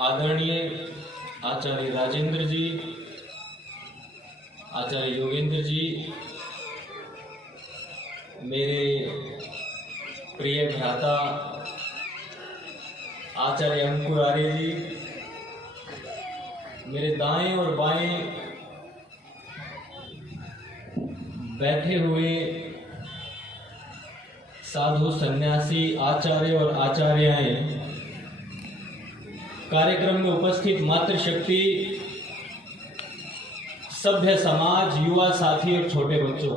आदरणीय आचार्य राजेंद्र जी, आचार्य योगेंद्र जी, मेरे प्रिय भ्राता आचार्य अंकुर आर्य जी, मेरे दाएं और बाएं बैठे हुए साधु सन्यासी आचार्य और आचार्याएं, कार्यक्रम में उपस्थित मातृशक्ति, सभ्य समाज, युवा साथी और छोटे बच्चों,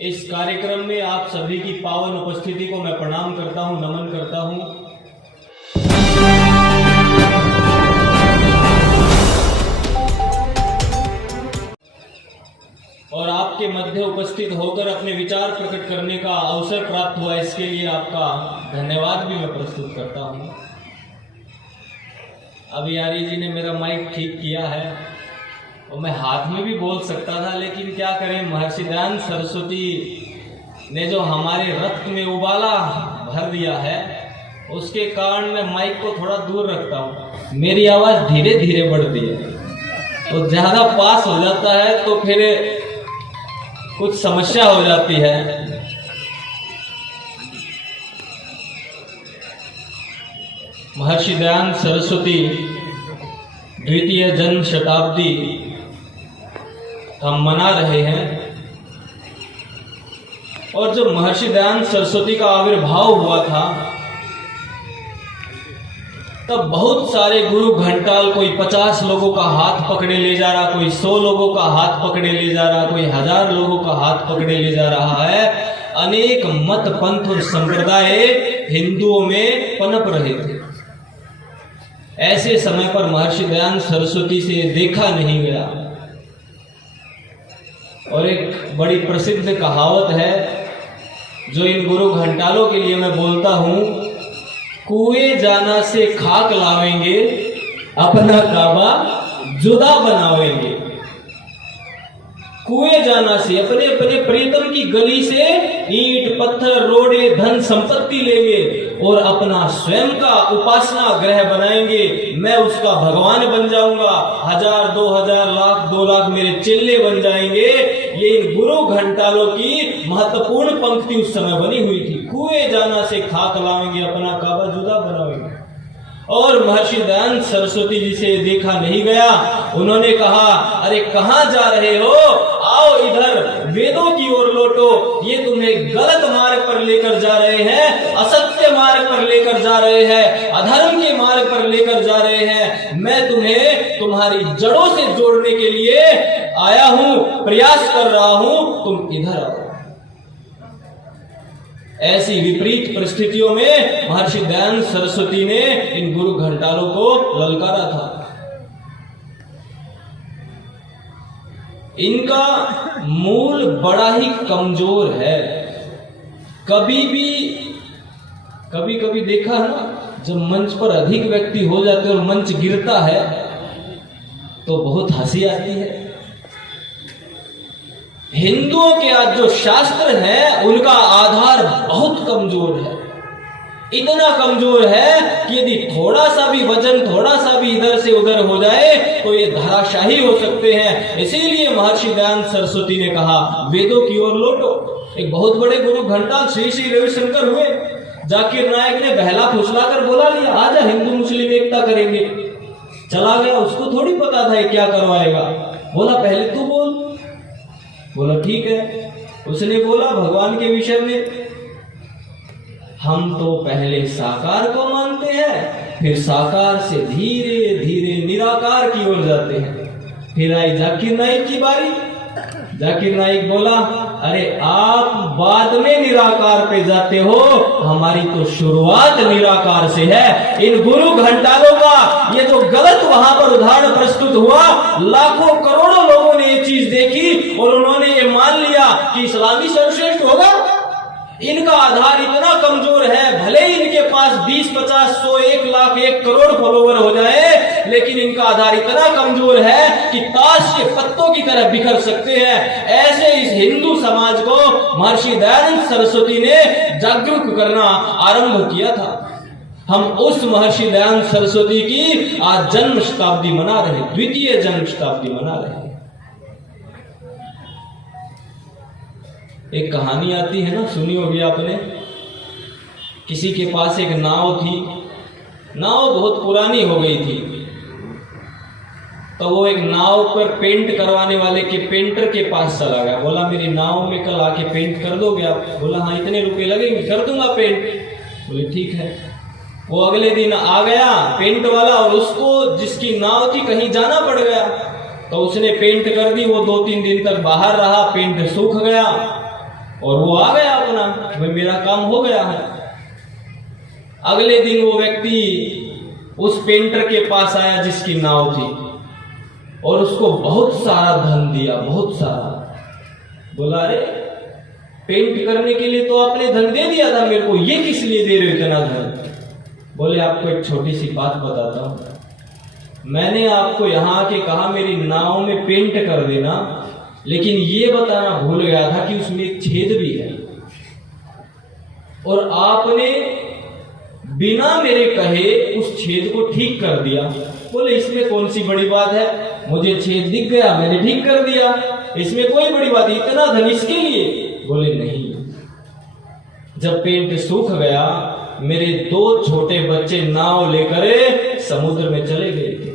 इस कार्यक्रम में आप सभी की पावन उपस्थिति को मैं प्रणाम करता हूं, नमन करता हूं। और आपके मध्य उपस्थित होकर अपने विचार प्रकट करने का अवसर प्राप्त हुआ, इसके लिए आपका धन्यवाद भी मैं प्रस्तुत करता हूं। अभी आर्य जी ने मेरा माइक ठीक किया है और मैं हाथ में भी बोल सकता था, लेकिन क्या करें, महर्षि दयानंद सरस्वती ने जो हमारे रक्त में उबाला भर दिया है, उसके कारण मैं माइक को थोड़ा दूर रखता हूँ। मेरी आवाज़ धीरे धीरे बढ़ती है, तो ज़्यादा पास हो जाता है तो फिर कुछ समस्या हो जाती है। महर्षि दयानंद सरस्वती द्वितीय जन्म शताब्दी हम मना रहे हैं, और जब महर्षि दयानंद सरस्वती का आविर्भाव हुआ था तब बहुत सारे गुरु घंटाल, कोई 50 लोगों का हाथ पकड़े ले जा रहा, कोई 100 लोगों का हाथ पकड़े ले जा रहा, कोई 1000 लोगों का हाथ पकड़े ले जा रहा है। अनेक मत, पंथ और संप्रदाय हिंदुओं में पनप रहे थे। ऐसे समय पर महर्षि दयानंद सरस्वती से देखा नहीं गया। और एक बड़ी प्रसिद्ध कहावत है जो इन गुरु घंटालों के लिए मैं बोलता हूं, कुएं जाना से खाक लावेंगे, अपना काबा जुदा बनावेंगे। कुएं जाना से, अपने अपने प्रीतम की गली से ईंट पत्थर रोड़े धन संपत्ति लेंगे और अपना स्वयं का उपासना ग्रह बनाएंगे। मैं उसका भगवान बन जाऊंगा, 1000 2000 लाख 2 लाख मेरे चिल्ले बन जाएंगे। ये इन गुरु घंटालों की महत्वपूर्ण पंक्ति उस समय बनी हुई थी। कुएं जाना से खाक लावेंगे, अपना काबा जुदा बनावेंगे। और महर्षि दयानंद सरस्वती जी से देखा नहीं गया। उन्होंने कहा, अरे कहां जा रहे हो, आओ इधर, वेदों की ओर लौटो। ये तुम्हें गलत मार्ग पर लेकर जा रहे हैं, असत्य मार्ग पर लेकर जा रहे हैं, अधर्म के मार्ग पर लेकर जा रहे हैं। मैं तुम्हें तुम्हारी जड़ों से जोड़ने के लिए आया हूं, प्रयास कर रहा हूं, तुम इधर आओ। ऐसी विपरीत परिस्थितियों में महर्षि दयानंद सरस्वती ने इन गुरु घंटालों को ललकारा था। इनका मूल बड़ा ही कमजोर है। कभी कभी देखा है ना, जब मंच पर अधिक व्यक्ति हो जाते और मंच गिरता है तो बहुत हंसी आती है। हिंदुओं के आज जो शास्त्र हैं उनका आधार बहुत कमजोर है। इतना कमजोर है कि यदि थोड़ा सा भी वजन, थोड़ा सा भी इधर से उधर हो जाए तो ये धराशाही हो सकते हैं। इसीलिए महर्षि दयानंद सरस्वती ने कहा, वेदों की ओर लौटो। एक बहुत बड़े गुरु घंटाल श्री श्री रविशंकर हुए, जाकिर नायक ने बहला फुसलाकर बोला लिया, आजा हिंदू मुस्लिम एकता करेंगे। चला गया, उसको थोड़ी पता था क्या करवाएगा। बोला पहले तू बोल। बोला ठीक है। उसने बोला भगवान के विषय में हम तो पहले साकार को मानते हैं, फिर साकार से धीरे धीरे निराकार की ओर जाते हैं। फिर आई जाकिर नाइक की बारी। जाकिर नाइक बोला, अरे आप बाद में निराकार पे जाते हो, हमारी तो शुरुआत निराकार से है। इन गुरु घंटालों का ये जो गलत वहां पर उदाहरण प्रस्तुत हुआ, लाखों करोड़ों लोगों ने ये चीज देखी और उन्होंने ये मान लिया कि इस्लामी सर्वश्रेष्ठ होगा। इनका आधार इतना कमजोर है, भले ही इनके पास 20 50 100 1 लाख 1 करोड़ फॉलोवर हो जाए, लेकिन इनका आधार इतना कमजोर है कि ताश के पत्तों की तरह बिखर सकते हैं। ऐसे इस हिंदू समाज को महर्षि दयानंद सरस्वती ने जागरूक करना आरंभ किया था। हम उस महर्षि दयानंद सरस्वती की आज जन्म शताब्दी मना रहे हैं, द्वितीय जन्म शताब्दी मना रहे हैं। एक कहानी आती है ना, सुनी होगी आपने। किसी के पास एक नाव थी, नाव बहुत पुरानी हो गई थी, तो वो एक नाव पर पेंट करवाने वाले के पेंटर के पास चला गया। बोला मेरी नाव में कल आके पेंट कर दोगे आप? बोला हाँ इतने रुपए लगेंगे, कर दूंगा पेंट। बोले ठीक है। वो अगले दिन आ गया पेंट वाला, और उसको जिसकी नाव थी कहीं जाना पड़ गया, तो उसने पेंट कर दी। वो 2-3 दिन तक बाहर रहा, पेंट सूख गया और वो आ गया अपना, भाई मेरा काम हो गया है। अगले दिन वो व्यक्ति उस पेंटर के पास आया जिसकी नाव थी, और उसको बहुत सारा धन दिया, बहुत सारा। बोला अरे पेंट करने के लिए तो आपने धन दे दिया था मेरे को, ये किस लिए दे रहे हो इतना धन? बोले आपको एक छोटी सी बात बताता हूं, मैंने आपको यहां आके कहा मेरी नाव में पेंट कर देना, लेकिन ये बताना भूल गया था कि उसमें एक छेद भी है, और आपने बिना मेरे कहे उस छेद को ठीक कर दिया। बोले इसमें कौन सी बड़ी बात है, मुझे छेद दिख गया मैंने ठीक कर दिया, इसमें कोई बड़ी बात, इतना धन इसके लिए? बोले नहीं, जब पेंट सूख गया मेरे 2 छोटे बच्चे नाव लेकर समुद्र में चले गए थे,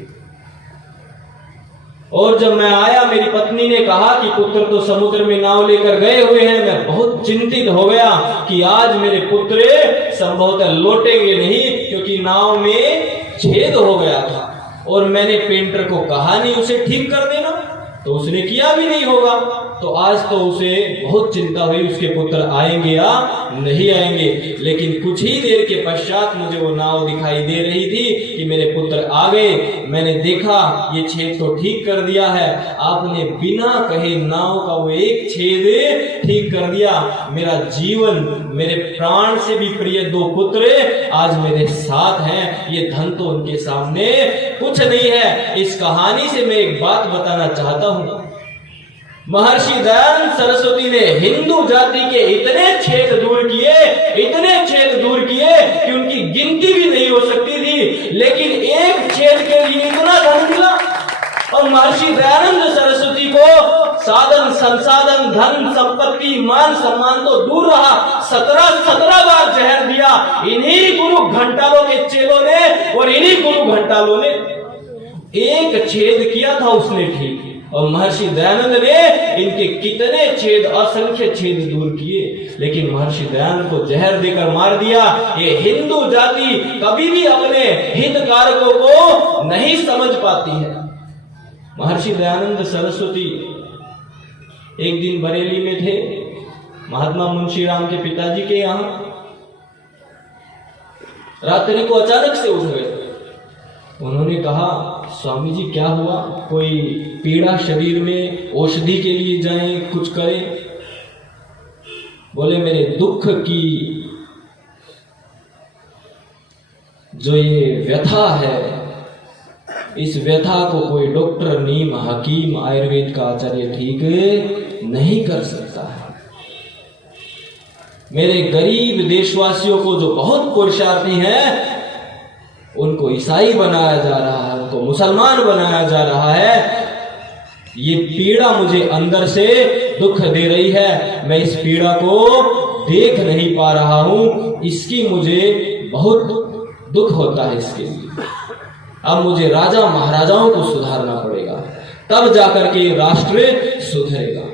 और जब मैं आया मेरी पत्नी ने कहा कि पुत्र तो समुद्र में नाव लेकर गए हुए हैं। मैं बहुत चिंतित हो गया कि आज मेरे पुत्र संभवतः लौटेंगे नहीं, क्योंकि नाव में छेद हो गया था, और मैंने पेंटर को कहा नहीं उसे ठीक कर देना, तो उसने किया भी नहीं होगा। तो आज तो उसे बहुत चिंता हुई उसके पुत्र आएंगे या नहीं आएंगे। लेकिन कुछ ही देर के पश्चात मुझे वो नाव दिखाई दे रही थी कि मेरे पुत्र आ गए। मैंने देखा ये छेद तो ठीक कर दिया है, आपने बिना कहे नाव का वो एक छेद ठीक कर दिया। मेरा जीवन, मेरे प्राण से भी प्रिय 2 पुत्र आज मेरे साथ हैं, ये धन तो उनके सामने कुछ नहीं है। इस कहानी से मैं एक बात बताना चाहता हूं, महर्षि दयानंद सरस्वती ने हिंदू जाति के इतने छेद दूर किए, इतने छेद दूर किए कि उनकी गिनती भी नहीं हो सकती थी, लेकिन एक छेद के लिए इतना धन मिला। और महर्षि दयानंद सरस्वती को साधन, संसाधन, धन, संपत्ति, मान सम्मान तो दूर रहा, 17 बार जहर दिया इन्हीं गुरु घंटालों के चेलों ने, और इन्हीं गुरु घंटालों ने एक छेद किया था उसने ठीक। और महर्षि दयानंद ने इनके कितने छेद, असंख्य छेद दूर किए, लेकिन महर्षि दयानंद को जहर देकर मार दिया। ये हिंदू जाति कभी भी अपने हितकारकों को नहीं समझ पाती है। महर्षि दयानंद सरस्वती एक दिन बरेली में थे, महात्मा मुंशी राम के पिताजी के यहां। रात्रि को अचानक से उठ गए। उन्होंने कहा स्वामी जी क्या हुआ, कोई पीड़ा शरीर में, औषधि के लिए जाएं, कुछ करें? बोले मेरे दुख की जो ये व्यथा है, इस व्यथा को कोई डॉक्टर, नीम, हकीम, आयुर्वेद का आचार्य ठीक नहीं कर सकता है। मेरे गरीब देशवासियों को जो बहुत पुरुषार्थी हैं उनको ईसाई बनाया जा रहा है, उनको मुसलमान बनाया जा रहा है। ये पीड़ा मुझे अंदर से दुख दे रही है, मैं इस पीड़ा को देख नहीं पा रहा हूं, इसकी मुझे बहुत दुख होता है इसके लिए। अब मुझे राजा महाराजाओं को सुधारना पड़ेगा, तब जाकर के राष्ट्र सुधरेगा।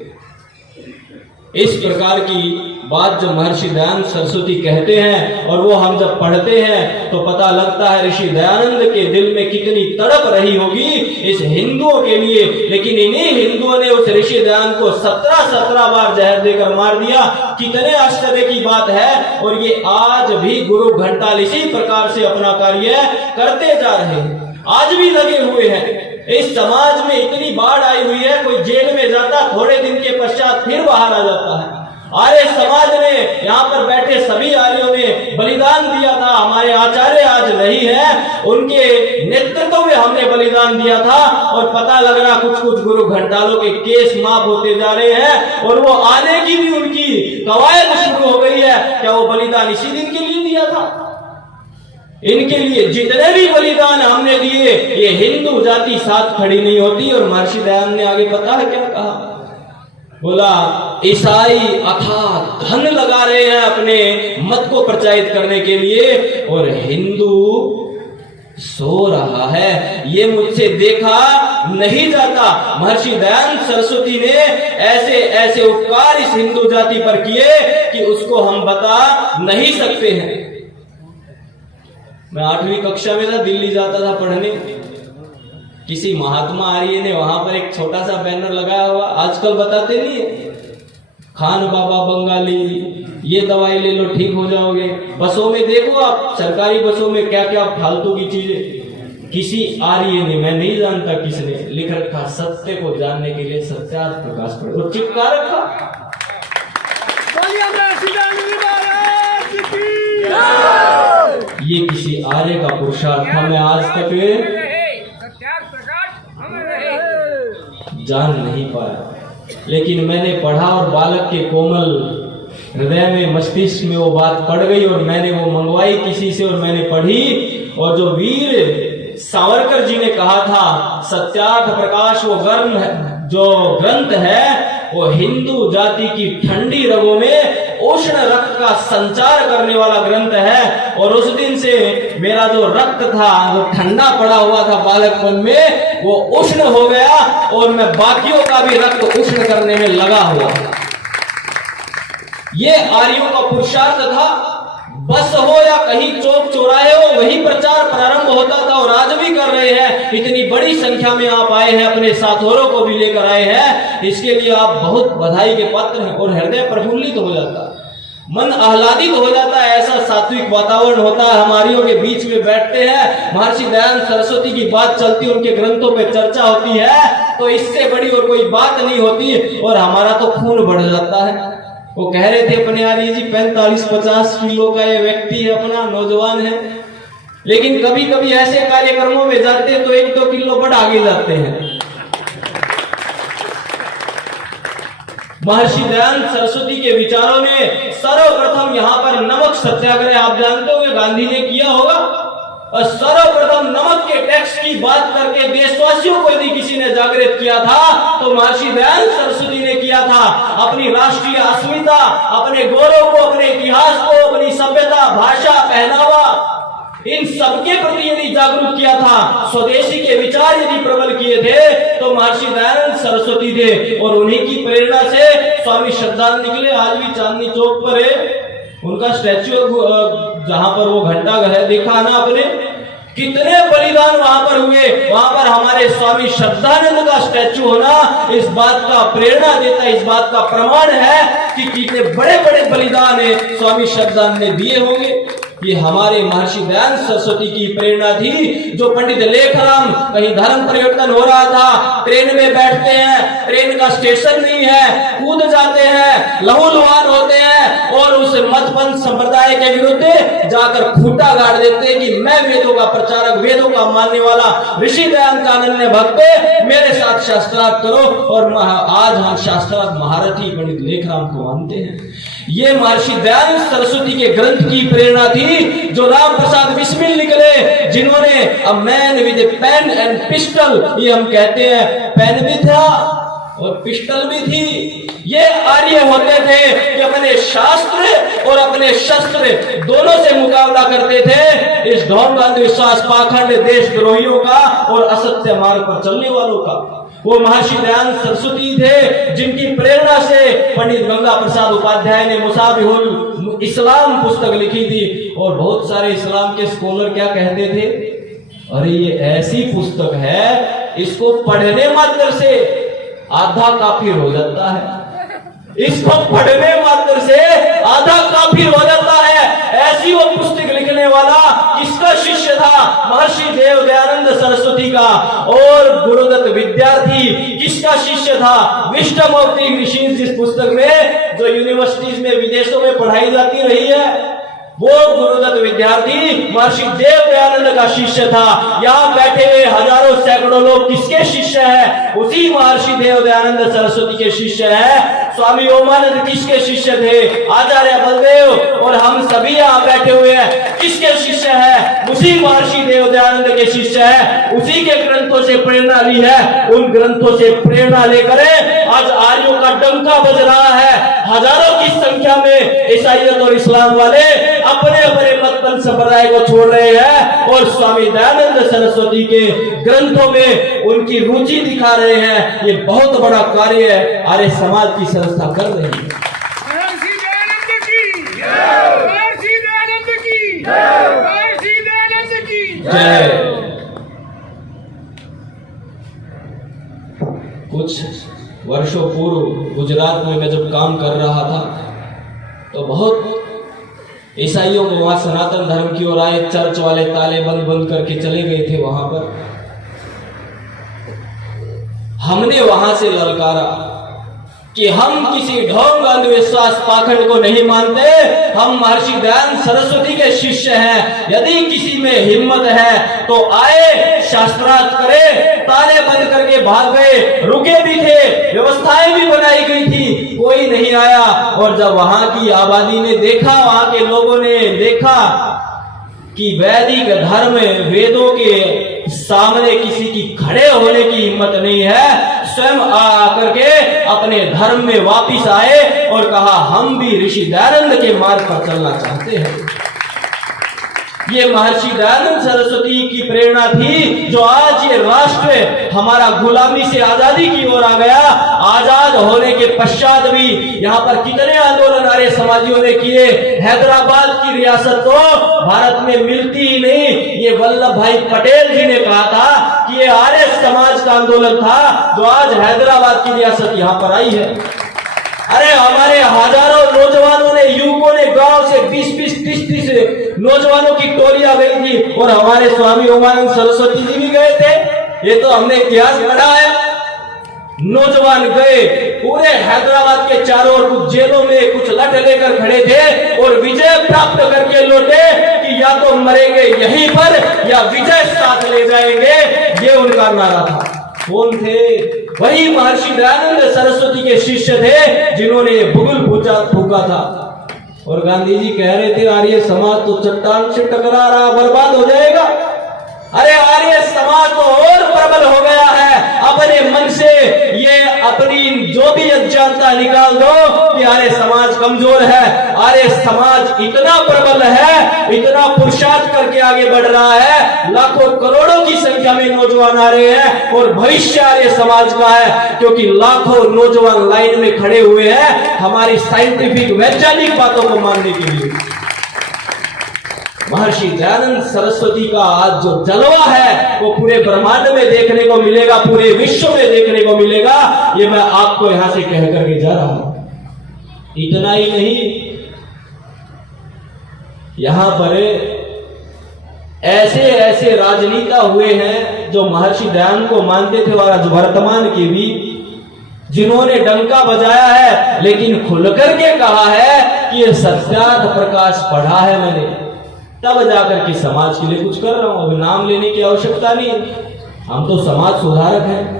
इस प्रकार की बात जो महर्षि दयानंद सरस्वती कहते हैं, और वो हम जब पढ़ते हैं तो पता लगता है ऋषि दयानंद के दिल में कितनी तड़प रही होगी इस हिंदुओं के लिए। लेकिन इन्हीं हिंदुओं ने उस ऋषि दयानंद को 17 बार जहर देकर मार दिया। कितने आश्चर्य की बात है। और ये आज भी गुरु घंटाल इसी प्रकार से अपना कार्य करते जा रहे हैं, आज भी लगे हुए हैं। इस समाज में इतनी बाढ़ आई हुई है, कोई जेल में जाता, थोड़े दिन के पश्चात फिर बाहर आ जाता है। आर्य समाज ने, यहाँ पर बैठे सभी आर्यों ने बलिदान दिया था। हमारे आचार्य आज नहीं है, उनके नेतृत्व में हमने बलिदान दिया था, और पता लग रहा कुछ गुरु घंटालों के केस माफ होते जा रहे हैं, और वो आने की भी उनकी कवायद शुरू हो गई है। क्या वो बलिदान इसी दिन के लिए दिया था? इनके लिए जितने भी बलिदान हमने दिए, ये हिंदू जाति साथ खड़ी नहीं होती। और महर्षि दयानंद ने आगे पता है क्या कहा? बोला ईसाई अथाह धन लगा रहे हैं अपने मत को प्रचारित करने के लिए, और हिंदू सो रहा है, ये मुझसे देखा नहीं जाता। महर्षि दयानंद सरस्वती ने ऐसे ऐसे उपकार इस हिंदू जाति पर किए कि उसको हम बता नहीं सकते हैं। मैं 8वीं कक्षा में था, दिल्ली जाता था पढ़ने। किसी महात्मा आर्य ने वहां पर एक छोटा सा बैनर लगाया हुआ, आजकल बताते नहीं है, खान बाबा बंगाली, ये दवाई ले लो ठीक हो जाओगे। बसों में देखो आप, सरकारी बसों में क्या क्या फालतू की चीजें। किसी आर्य ने, मैं नहीं जानता किसने, लिख रखा सत्य को जानने के लिए सत्यार्थ प्रकाश पड़े, और चिपका रखा। ये किसी आर्य का पुरुषार्थ था। मैं आज तक जान नहीं पाया, लेकिन मैंने पढ़ा और बालक के कोमल हृदय में, मस्तिष्क में वो बात पड़ गई, और मैंने वो मंगवाई किसी से, और मैंने पढ़ी। और जो वीर सावरकर जी ने कहा था, सत्यार्थ प्रकाश वो ग्रंथ है, वो हिंदू जाति की ठंडी रगों में उष्ण रक्त का संचार करने वाला ग्रंथ है। और उस दिन से मेरा जो रक्त था, वो ठंडा पड़ा हुआ था बालकपन में, वो उष्ण हो गया, और मैं बाकियों का भी रक्त उष्ण करने में लगा हुआ। ये आर्यों का पुरुषार्थ था। बस हो या कहीं चौक चौराहे हो, वही प्रचार प्रारंभ होता था, और आज भी कर रहे हैं। इतनी बड़ी संख्या में आप आए हैं, अपने साथोरों को भी लेकर आए हैं, इसके लिए आप बहुत बधाई के पात्र हैं। और हृदय प्रफुल्लित हो जाता है, मन आह्लादित हो जाता है, ऐसा सात्विक वातावरण होता है। हमारियों के बीच में बैठते हैं, महर्षि दयानंद सरस्वती की बात चलती, उनके ग्रंथों पे चर्चा होती है, तो इससे बड़ी और कोई बात नहीं होती, और हमारा तो खून बढ़ जाता है। वो कह रहे थे अपने आर्य जी, 45-50 किलो का ये व्यक्ति है, अपना नौजवान है, लेकिन कभी कभी ऐसे कार्यक्रमों में जाते हैं तो 1-2 किलो बढ़ आगे जाते हैं। महर्षि दयानंद सरस्वती के विचारों ने सर्वप्रथम यहाँ पर नमक सत्याग्रह, आप जानते हो गांधी ने किया होगा, और सर्वप्रथम नमक के टैक्स की बात करके देशवासियों को यदि किसी ने जागृत किया था तो महर्षि दयानंद सरस्वती ने किया था। अपनी राष्ट्रीय अस्मिता, अपने गौरव को, अपने इतिहास को, अपनी सभ्यता, भाषा, पहनावा, इन सबके प्रति यदि जागरूक किया था, स्वदेशी के विचार यदि प्रबल किए थे, तो महर्षि दयानंद सरस्वती थे। और उन्हीं की प्रेरणा से स्वामी श्रद्धानंद निकले। आज भी चांदनी चौक पर है उनका स्टैच्यू, जहां पर वो घंटा घर है, देखा ना आपने, कितने बलिदान वहां पर हुए। वहां पर हमारे स्वामी श्रद्धानंद का स्टैच्यू होना इस बात का प्रेरणा देता है, इस बात का प्रमाण है कि कितने बड़े बड़े बलिदान है स्वामी श्रद्धानंद ने दिए होंगे। ये हमारे महर्षि दयानंद सरस्वती की प्रेरणा थी। जो पंडित लेखराम, कहीं धर्म परिवर्तन हो रहा था, ट्रेन में बैठते हैं, ट्रेन का स्टेशन नहीं है, कूद जाते हैं, लहूलुहान होते हैं, और उस मतपंथ संप्रदाय के विरुद्ध जाकर खूंटा गाड़ देते हैं कि मैं वेदों का प्रचारक, वेदों का मानने वाला ऋषि दयानंद ने भक्त, मेरे साथ शास्त्रार्थ करो। और आज हम शास्त्रार्थ महारथी पंडित लेखराम को मानते हैं। ये महर्षि दयानंद सरस्वती के ग्रंथ की प्रेरणा थी। जो राम प्रसाद बिस्मिल निकले, जिन्होंने a man with pen and pistol, ये हम कहते हैं, पेन भी था और पिस्टल भी थी। ये आर्य होते थे कि अपने शास्त्र और अपने शस्त्र दोनों से मुकाबला करते थे, इस ढोंग अंधविश्वास, पाखंड, देशद्रोहियों का और असत्य मार्ग पर चलने वालों का। वो महर्षि दयानंद सरस्वती थे, जिनकी प्रेरणा से पंडित गंगा प्रसाद उपाध्याय ने मुसाबिहुल इस्लाम पुस्तक लिखी थी। और बहुत सारे इस्लाम के स्कॉलर क्या कहते थे, अरे ये ऐसी पुस्तक है, इसको पढ़ने मात्र से आधा काफिर हो जाता है, इसको पढ़ने मात्र से आधा काफिर हो जाता है। ऐसी वो पुस्तक लिखने वाला किसका शिष्य था? महर्षि देव दयानंद सरस्वती का। और गुरुदत्त विद्यार्थी किसका शिष्य था? विस्डम ऑफ द ऋषि, जिस पुस्तक में जो यूनिवर्सिटीज में, विदेशों में पढ़ाई जाती रही है, वो गुरुदत्त विद्यार्थी महर्षि देव दयानंद का शिष्य था। यहाँ बैठे हुए हजारों सैकड़ों लोग किसके शिष्य हैं? उसी महर्षि देव दयानंद सरस्वती के शिष्य हैं। स्वामी ओमानंद किसके शिष्य थे? आचार्य बलदेव। और हम सभी यहाँ बैठे हुए हैं किसके शिष्य हैं? उसी महर्षि देव दयानंद के शिष्य हैं। उसी के ग्रंथों से प्रेरणा ली है। उन ग्रंथों से प्रेरणा लेकर आज आर्यों का डंका बज रहा है। हजारों की संख्या में ईसाईयत और इस्लाम वाले अपने अपने मत संप्रदाय को छोड़ रहे हैं और स्वामी दयानंद सरस्वती के ग्रंथों में उनकी रुचि दिखा रहे हैं। ये बहुत बड़ा कार्य है आर्य समाज की संस्था कर रही है। महर्षि दयानंद की जय, महर्षि दयानंद की जय, महर्षि दयानंद की जय। कुछ वर्षों पूर्व गुजरात में मैं जब काम कर रहा था तो बहुत ईसाइयों को वहां सनातन धर्म की ओर आए। चर्च वाले ताले बंद बंद करके चले गए थे। वहां पर हमने वहां से ललकारा कि हम किसी ढोंग अंधविश्वास पाखंड को नहीं मानते। हम महर्षि दयानंद सरस्वती के शिष्य हैं। यदि किसी में हिम्मत है तो आए, शास्त्रार्थ करे। ताले बंद करके भाग गए, रुके भी थे, व्यवस्थाएं भी बनाई गई थी, कोई नहीं आया। और जब वहां की आबादी ने देखा, वहां के लोगों ने देखा कि वैदिक धर्म वेदों के सामने किसी की खड़े होने की हिम्मत नहीं है, स्वयं आकर के अपने धर्म में वापिस आए और कहा हम भी ऋषि दयानंद के मार्ग पर चलना चाहते हैं। ये महर्षि दयानंद सरस्वती की प्रेरणा थी जो आज ये राष्ट्र हमारा गुलामी से आजादी की ओर आ गया। आजाद होने के पश्चात भी यहाँ पर कितने आंदोलन आर्य समाजियों ने किए। हैदराबाद की रियासत तो भारत में मिलती ही नहीं। ये वल्लभ भाई पटेल जी ने कहा था कि ये आर्य समाज का आंदोलन था जो आज हैदराबाद की रियासत यहाँ पर आई है। अरे हमारे हजारों नौजवानों ने, युवकों ने गांव से 20-20, 30-30 नौजवानों की टोलियां गई थी और हमारे स्वामी ओमानंद सरस्वती जी भी गए थे। ये तो हमने इतिहास पढ़ा है। नौजवान गए, पूरे हैदराबाद के चारों ओर कुछ जेलों में कुछ लठ लेकर खड़े थे और विजय प्राप्त करके लौटे कि या तो मरेंगे यहीं पर या विजय साथ ले जाएंगे। ये उनका नारा था। कौन थे? वही महर्षि दयानंद सरस्वती के शिष्य थे जिन्होंने बुगुल फूका था। और गांधी जी कह रहे थे आर्य समाज तो चट्टान से टकरा रहा, बर्बाद हो जाएगा। अरे आर्य समाज तो और प्रबल हो गया है। अपने मन से ये अपनी जो भी अज्ञानता निकाल दो कि आर्य समाज कमजोर है। आर्य समाज इतना प्रबल है, इतना पुरुषार्थ करके आगे बढ़ रहा है। लाखों करोड़ों की संख्या में नौजवान आ रहे हैं और भविष्य आर्य समाज का है, क्योंकि लाखों नौजवान लाइन में खड़े हुए हैं हमारी साइंटिफिक वैज्ञानिक बातों को मानने के लिए। महर्षि दयानंद सरस्वती का आज जो जलवा है वो पूरे ब्रह्मांड में देखने को मिलेगा, पूरे विश्व में देखने को मिलेगा। ये मैं आपको यहां से कह करके जा रहा हूं। इतना ही नहीं, यहां पर ऐसे ऐसे राजनेता हुए हैं जो महर्षि दयानंद को मानते थे और आज वर्तमान के भी, जिन्होंने डंका बजाया है लेकिन खुलकर के कहा है कि ये सत्यार्थ प्रकाश पढ़ा है मैंने, तब जाकर के समाज के लिए कुछ कर रहा हूं। अभी नाम लेने की आवश्यकता नहीं, हम तो समाज सुधारक हैं।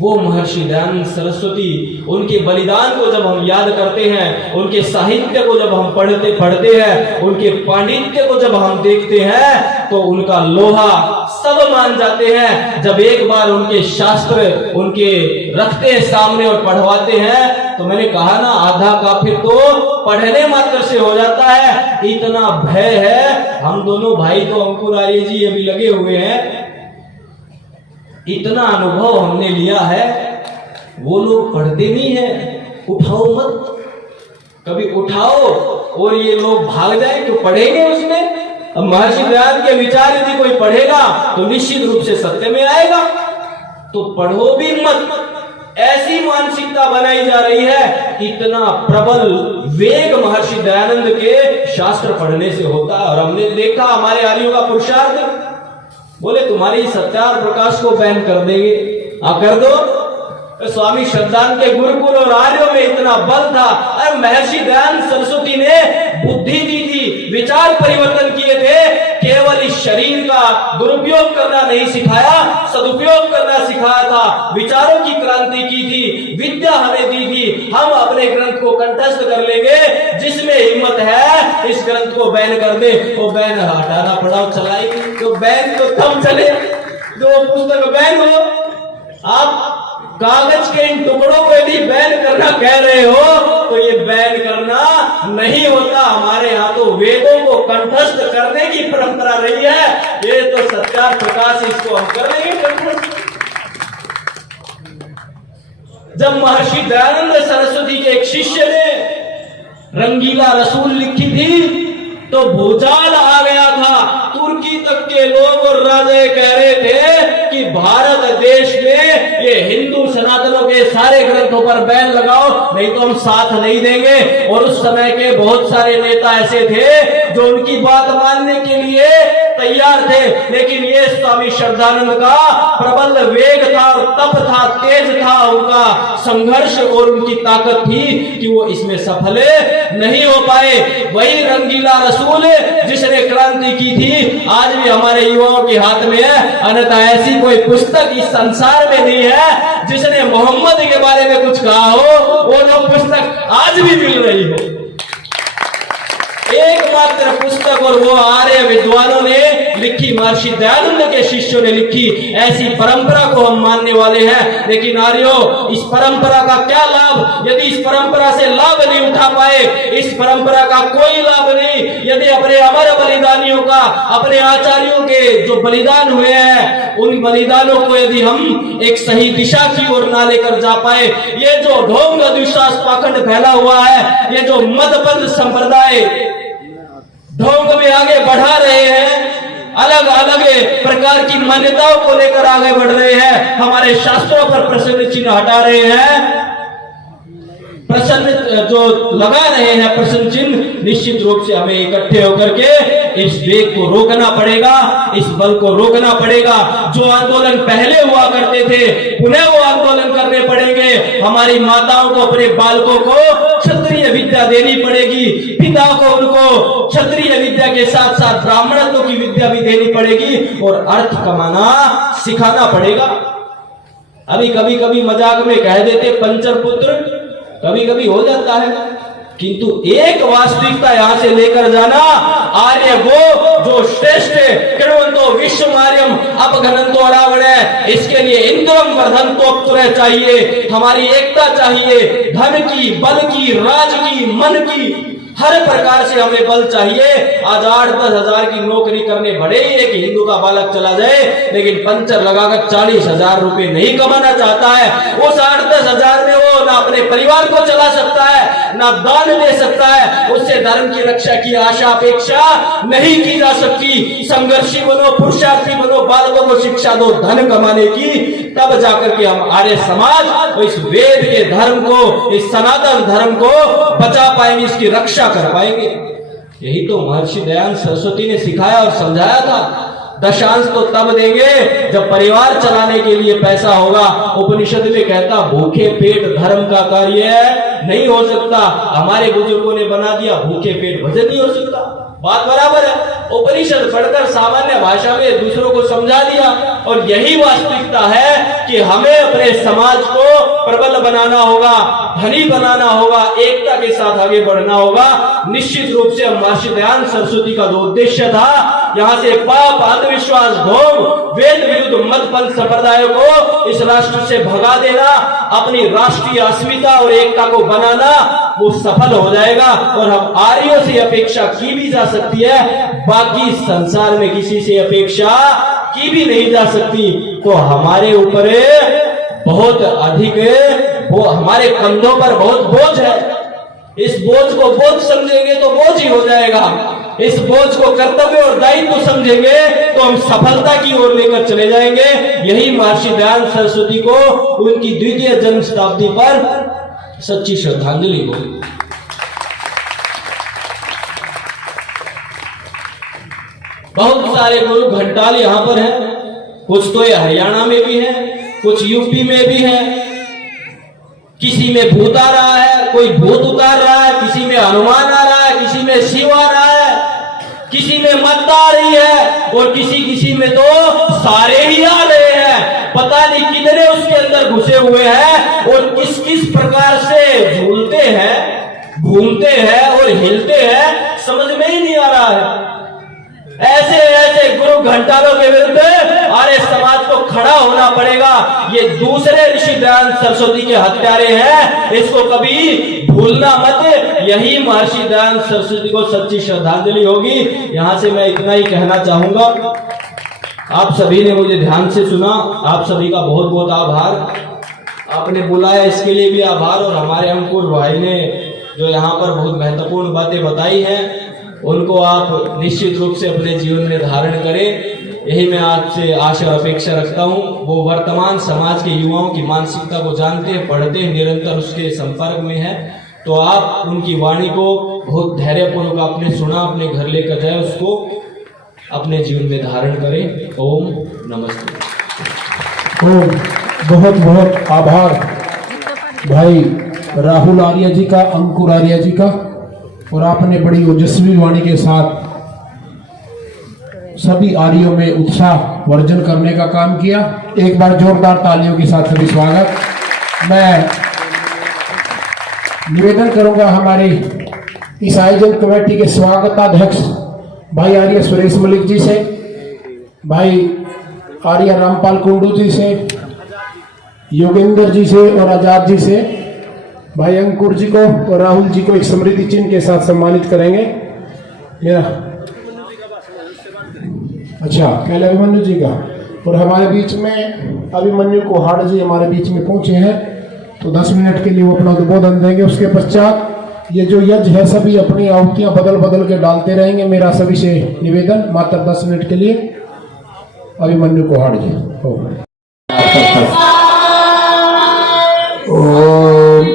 वो महर्षि दयानंद सरस्वती, उनके बलिदान को जब हम याद करते हैं, उनके साहित्य को जब हम पढ़ते हैं, उनके पांडित्य को जब हम देखते हैं तो उनका लोहा सब मान जाते हैं। जब एक बार उनके शास्त्र उनके रखते हैं सामने और पढ़वाते हैं तो मैंने कहा ना, आधा काफिर तो पढ़ने मात्र से हो जाता है। इतना भय है। हम दोनों भाई तो अंकुर आर्य जी अभी लगे हुए हैं, इतना अनुभव हमने लिया है। वो लोग पढ़ते नहीं है, उठाओ मत, कभी उठाओ और ये लोग भाग जाए तो पढ़ेंगे उसमें। अब महर्षि दयानंद के विचार यदि कोई पढ़ेगा तो निश्चित रूप से सत्य में आएगा, तो पढ़ो भी मत। ऐसी मानसिकता बनाई जा रही है। इतना प्रबल वेग महर्षि दयानंद के शास्त्र पढ़ने से होता है। और हमने देखा हमारे आर्यों का पुरुषार्थ, बोले तुम्हारी सत्यार्थ प्रकाश को बैन कर देंगे। कर दो, स्वामी श्रद्धानंद के गुरुकुल और आर्यों में इतना बल था। अरे महर्षि दयानंद सरस्वती ने बुद्धि दी थी, विचार परिवर्तन किए थे, केवल इस शरीर का दुरुपयोग करना नहीं सिखाया, सदुपयोग करना सिखाया था, विचारों की क्रांति की थी, विद्या हमें दी थी। हम अपने ग्रंथ को कंठस्थ कर लेंगे, जिसमें हिम्मत है इस ग्रंथ को बैन कर दे, वो बैन हटाना पड़ा चलाएगी। तो बैन तो तब चले जो पुस्तक बैन हो। आप कागज के इन टुकड़ों को यदि बैन करना कह रहे हो तो ये बैन करना नहीं होता। हमारे यहाँ तो वेदों को कंठस्थ करने की परंपरा रही है। ये तो सत्यार प्रकाश, इसको हम कर लेंगे कंठस्थ। जब महर्षि दयानंद सरस्वती के एक शिष्य ने रंगीला रसूल लिखी थी तो भूचाल आ गया था। तुर्की तक के लोग और राजे कह रहे थे कि भारत देश में ये हिंदू सनातनों के सारे ग्रंथों पर बैन लगाओ, नहीं तो हम साथ नहीं देंगे। और उस समय के बहुत सारे नेता ऐसे थे जो उनकी बात मानने के लिए तैयार थे, लेकिन ये स्वामी श्रद्धानंद का प्रबल वेग था और तप था, तेज था उनका संघर्ष और उनकी ताकत थी कि वो इसमें सफल नहीं हो पाए। वही रंगीला रसूल जिसने क्रांति की थी आज भी हमारे युवाओं के हाथ में है। अन्यथा ऐसी कोई पुस्तक इस संसार में नहीं है जिसने मोहम्मद के बारे में कुछ कहा हो, वो लोग पुस्तक आज भी मिल रही हो। एकमात्र पुस्तक और वो आर्य विद्वानों ने लिखी, महर्षि दयानंद के शिष्यों ने लिखी। ऐसी परंपरा को हम मानने वाले हैं। लेकिन आर्यों, इस परंपरा का क्या लाभ यदि इस परंपरा से लाभ नहीं उठा पाए? इस परंपरा का कोई लाभ नहीं यदि अपने अमर बलिदानियों का, अपने आचार्यों के जो बलिदान हुए हैं उन बलिदानों को यदि हम एक सही दिशा की ओर ना लेकर जा पाए। ये जो ढोंग अविश्वास पाखंड फैला हुआ है, ये जो मतबंध संप्रदाय ढोंग में आगे बढ़ा रहे हैं, अलग अलग प्रकार की मान्यताओं को लेकर आगे बढ़ रहे हैं, हमारे शास्त्रों पर प्रश्न चिन्ह हटा रहे हैं, प्रश्न जो लगा रहे हैं प्रश्न चिन्ह, निश्चित रूप से हमें इकट्ठे होकर के इस वेग को रोकना पड़ेगा, इस बल को रोकना पड़ेगा। जो आंदोलन पहले हुआ करते थे पुनः वो आंदोलन करने पड़ेंगे। हमारी माताओं को, अपने बालकों को क्षत्रिय विद्या देनी पड़ेगी, पिता को उनको क्षत्रिय विद्या के साथ साथ ब्राह्मणत्व की विद्या भी देनी पड़ेगी और अर्थ कमाना सिखाना पड़ेगा। अभी कभी कभी मजाक में कह देते पंचर पुत्र, कभी कभी हो जाता है, किंतु एक वास्तविकता यहां से लेकर जाना, आर्य वो जो श्रेष्ठ किण्वंतो विश्वमार्यम अपघनंतो रावण है, इसके लिए इंद्रम वर्धनतो चाहिए, हमारी एकता चाहिए, धन की, बल की, राज की, मन की, हर प्रकार से हमें बल चाहिए। आज 8-10 हजार की नौकरी करने भले ही एक हिंदू का बालक चला जाए, लेकिन पंचर लगाकर 40,000 रुपए नहीं कमाना चाहता है। उस 8-10 हजार में वो ना अपने परिवार को चला सकता है, ना दान दे सकता है, उससे धर्म की रक्षा की आशा अपेक्षा नहीं की जा सकती। संघर्षी बनो, पुरुषार्थी बनो, बालकों को शिक्षा दो धन कमाने की, तब जाकर के हम आर्य समाज इस वेद के धर्म को, इस सनातन धर्म को बचा पाएंगे, इसकी रक्षा कर पाएंगे। यही तो महर्षि दयानंद सरस्वती ने सिखाया और समझाया था। दशांश तो तब देंगे जब परिवार चलाने के लिए पैसा होगा। उपनिषद में कहता भूखे पेट धर्म का कार्य नहीं हो सकता। हमारे बुजुर्गों ने बना दिया भूखे पेट भजन नहीं हो सकता। बात बराबर है। उपनिषद पढ़कर सामान्य भाषा में दूसरों को समझा दिया। और यही वास्तविकता है कि हमें अपने समाज को प्रबल बनाना होगा, धनी बनाना होगा, एकता के साथ आगे बढ़ना होगा। निश्चित रूप से महर्षि दयानंद सरस्वती का जो उद्देश्य था, यहाँ से पाप, अंधविश्वास, ढोंग, वेद विरुद्ध मतपंथ संप्रदायों को इस राष्ट्र से भगा देना, अपनी राष्ट्रीय अस्मिता और एकता को बनाना, वो सफल हो जाएगा। और हम आर्यों से अपेक्षा की भी जा सकती है, बाकी संसार में किसी से अपेक्षा की भी नहीं जा सकती। तो हमारे ऊपर बहुत अधिक, वो हमारे कंधों पर बहुत बोझ है। इस बोझ को बोझ समझेंगे तो बोझ ही हो जाएगा। इस बोझ को कर्तव्य और दायित्व समझेंगे तो हम सफलता की ओर लेकर चले जाएंगे। यही महर्षि दयानंद सरस्वती को उनकी द्वितीय जन्म शताब्दी पर सच्ची श्रद्धांजलि होगी। बहुत सारे गुरु घंटाल यहाँ पर हैं, कुछ तो ये हरियाणा में भी हैं, कुछ यूपी में भी हैं, किसी में भूत आ रहा है, कोई भूत उतार रहा है, किसी में हनुमान आ रहा है, किसी में शिव आ रहा है, किसी में मत्ता आ रही है और किसी में तो सारे ही आ रहे हैं। पता नहीं कितने उसके अंदर घुसे हुए हैं और किस किस प्रकार से झूलते हैं, घूमते हैं और हिलते हैं, समझ में ही नहीं आ रहा है। ऐसे ऐसे गुरु घंटालों के विरुद्ध आर्य समाज को खड़ा होना पड़ेगा। ये दूसरे ऋषि दयानंद सरस्वती के हत्यारे हैं, इसको कभी भूलना मत। यही महर्षि दयानंद सरस्वती को सच्ची श्रद्धांजलि होगी। यहां से मैं इतना ही कहना चाहूंगा। आप सभी ने मुझे ध्यान से सुना, आप सभी का बहुत बहुत आभार। आपने बुलाया इसके लिए भी आभार, और हमारे अंकुर भाई ने जो यहाँ पर बहुत महत्वपूर्ण बातें बताई हैं उनको आप निश्चित रूप से अपने जीवन में धारण करें, यही मैं आपसे आशा और अपेक्षा रखता हूं। वो वर्तमान समाज के युवाओं की मानसिकता को जानते हैं, पढ़ते हैं, निरंतर उसके संपर्क में है, तो आप उनकी वाणी को बहुत धैर्यपूर्वक आपने सुना, अपने घर लेकर जाए, उसको अपने जीवन में धारण करें। ओम नमस्ते। ओम बहुत बहुत आभार भाई राहुल आर्य जी का, अंकुर आर्य जी का, और आपने बड़ी ओजस्वी वाणी के साथ सभी आर्यों में उत्साह वर्जन करने का काम किया। एक बार जोरदार तालियों के साथ सभी स्वागत। मैं निवेदन करूंगा हमारी इस आयोजन कमेटी के स्वागताध्यक्ष भाई आर्य सुरेश मलिक जी से, भाई आर्य रामपाल कुंडू जी से, योगेंद्र जी से और आजाद जी से, भाई अंकुर जी को और राहुल जी को एक स्मृति चिन्ह के साथ सम्मानित करेंगे। मेरा अच्छा पहले अभिमन्यु जी का, और हमारे बीच में अभिमन्यु कोहाड़ जी हमारे बीच में पहुंचे हैं, तो 10 मिनट के लिए वो अपना उद्बोधन देंगे। उसके पश्चात ये जो यज्ञ है सभी अपनी आहुतियां बदल बदल के डालते रहेंगे। मेरा सभी से निवेदन, मात्र 10 मिनट के लिए अभिमन्यु कोहाड़ जी। ओम